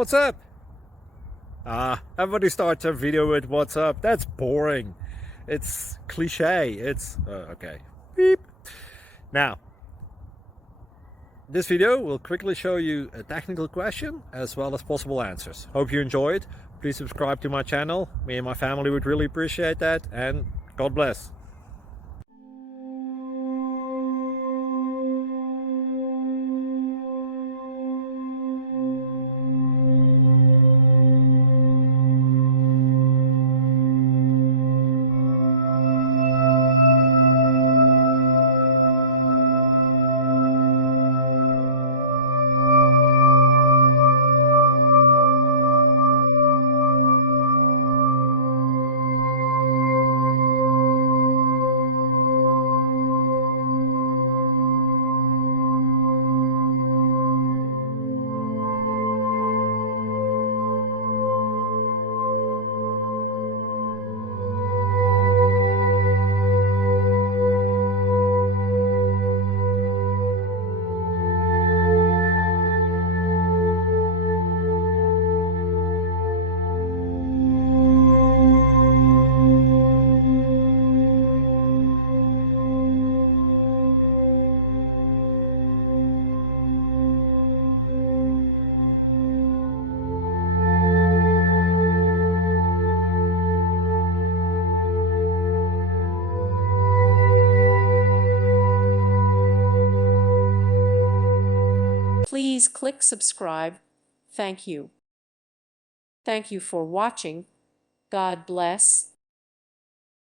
What's up? Everybody starts a video with what's up. That's boring. It's cliche. It's okay. Beep. Now, this video will quickly show you a technical question as well as possible answers. Hope you enjoyed. Please subscribe to my channel. Me and my family would really appreciate that, and God bless. Please click subscribe. Thank you. Thank you for watching. God bless.